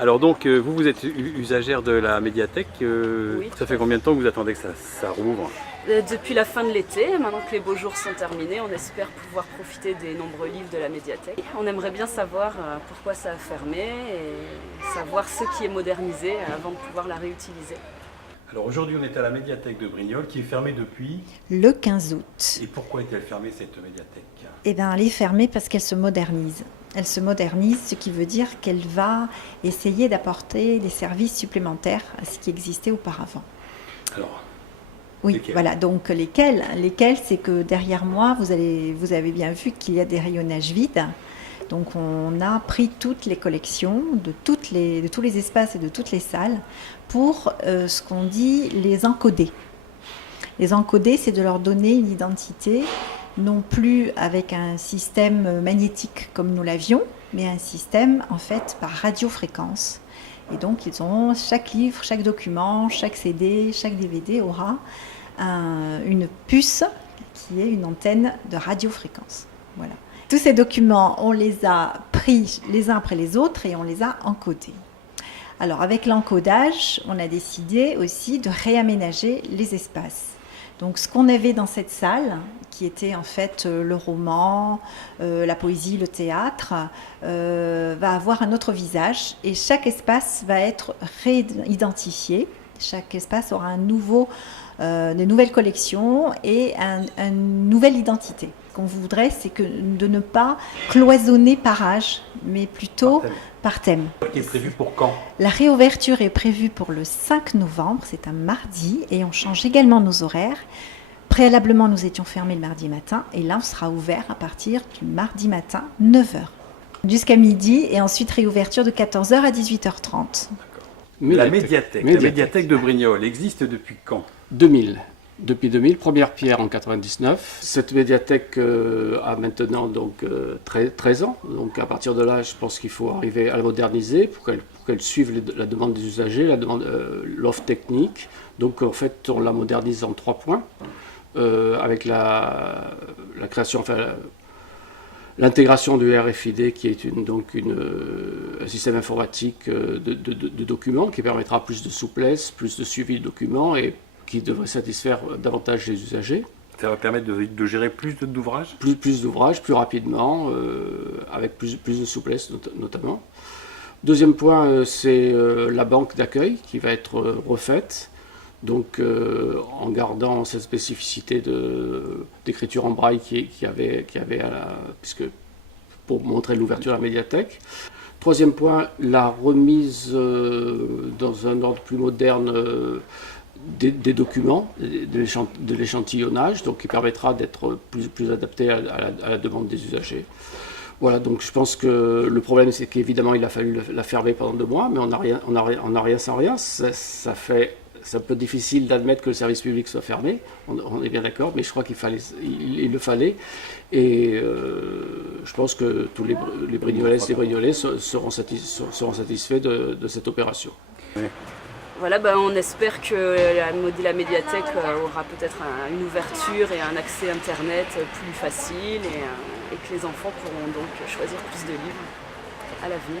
Alors donc, vous êtes usagère de la médiathèque. Oui, Ça fait combien de temps que vous attendez que ça rouvre? Depuis la fin de l'été, maintenant que les beaux jours sont terminés, on espère pouvoir profiter des nombreux livres de la médiathèque. On aimerait bien savoir pourquoi ça a fermé et savoir ce qui est modernisé avant de pouvoir la réutiliser. Alors aujourd'hui, on est à la médiathèque de Brignoles qui est fermée depuis. Le 15 août. Et pourquoi est-elle fermée cette médiathèque? Eh bien, elle est fermée parce qu'elle se modernise. Elle se modernise, ce qui veut dire qu'elle va essayer d'apporter des services supplémentaires à ce qui existait auparavant. Alors, oui, lesquels? voilà. Donc lesquels, c'est que derrière moi, vous avez bien vu qu'il y a des rayonnages vides. Donc on a pris toutes les collections de tous les espaces et de toutes les salles pour ce qu'on dit les encoder. Les encoder, c'est de leur donner une identité, non plus avec un système magnétique comme nous l'avions, mais un système en fait par radiofréquence. Et donc ils ont chaque livre, chaque document, chaque CD, chaque DVD aura une puce qui est une antenne de radiofréquence. Voilà. Tous ces documents, on les a pris les uns après les autres et on les a encodés. Alors avec l'encodage, on a décidé aussi de réaménager les espaces. Donc ce qu'on avait dans cette salle, qui était en fait le roman, la poésie, le théâtre, va avoir un autre visage et chaque espace va être réidentifié. Chaque espace aura de nouvelles collections et une nouvelle identité. Ce qu'on voudrait, c'est de ne pas cloisonner par âge, mais plutôt par thème. Qui est prévu pour quand? La réouverture est prévue pour le 5 novembre, c'est un mardi, et on change également nos horaires. Préalablement, nous étions fermés le mardi matin, et là, on sera ouvert à partir du mardi matin, 9h, jusqu'à midi, et ensuite réouverture de 14h à 18h30. La médiathèque de Brignoles existe depuis quand? 2000. Depuis 2000, première pierre en 99. Cette médiathèque a maintenant donc 13 ans. Donc à partir de là, je pense qu'il faut arriver à la moderniser pour qu'elle suive la demande des usagers, l'offre technique. Donc en fait, on la modernise en 3 points avec la création, l'intégration du RFID qui est un système informatique de documents qui permettra plus de souplesse, plus de suivi de documents et qui devrait satisfaire davantage les usagers. Ça va permettre de gérer plus d'ouvrages? Plus d'ouvrages, plus rapidement, avec plus de souplesse notamment. Deuxième point, c'est la banque d'accueil qui va être refaite, donc en gardant cette spécificité d'écriture en braille qui avait puisque pour montrer l'ouverture de la médiathèque. Troisième point, la remise dans un ordre plus moderne des documents, de l'échantillonnage, donc qui permettra d'être plus adapté à la demande des usagers. Voilà, donc je pense que le problème, c'est qu'évidemment, il a fallu la fermer pendant 2 mois, mais on n'a rien sans rien. C'est un peu difficile d'admettre que le service public soit fermé, on est bien d'accord, mais je crois il le fallait. Et je pense que tous les Brignolaises et les Brignolais seront satisfaits de cette opération. Oui. Voilà, on espère que la médiathèque aura peut-être une ouverture et un accès Internet plus facile et que les enfants pourront donc choisir plus de livres à l'avenir.